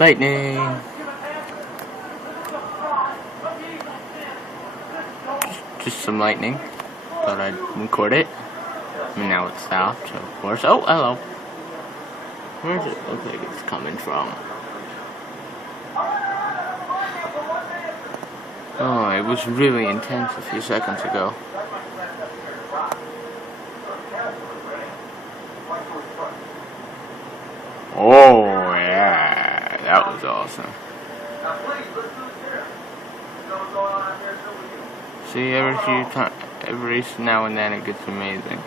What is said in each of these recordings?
Lightning. Just some lightning. Thought I'd record it. And now it's south, so of course. Oh, hello. Where does it look like it's coming from? Oh, it was really intense a few seconds ago. Oh, yeah. That was awesome. See, every now and then it gets amazing.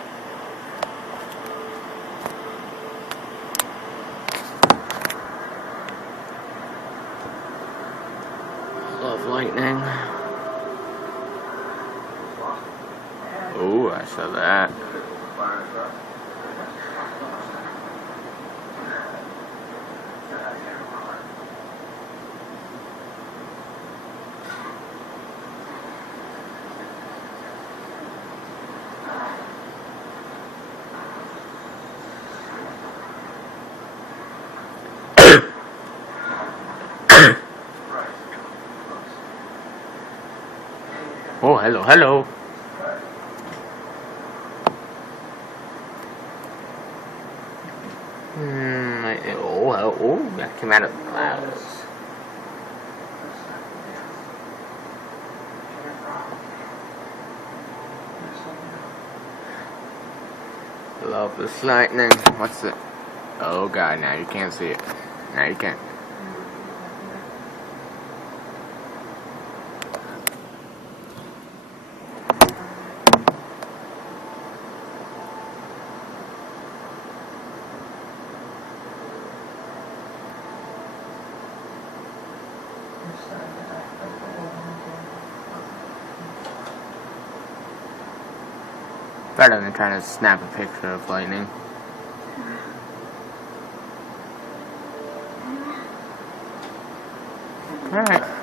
Love lightning. Oh, I saw that. Oh, hello, hello. Oh, that came out of the clouds. Love this lightning. What's it? Oh god, now you can't see it. Now you can't. Better than trying to snap a picture of lightning. Alright.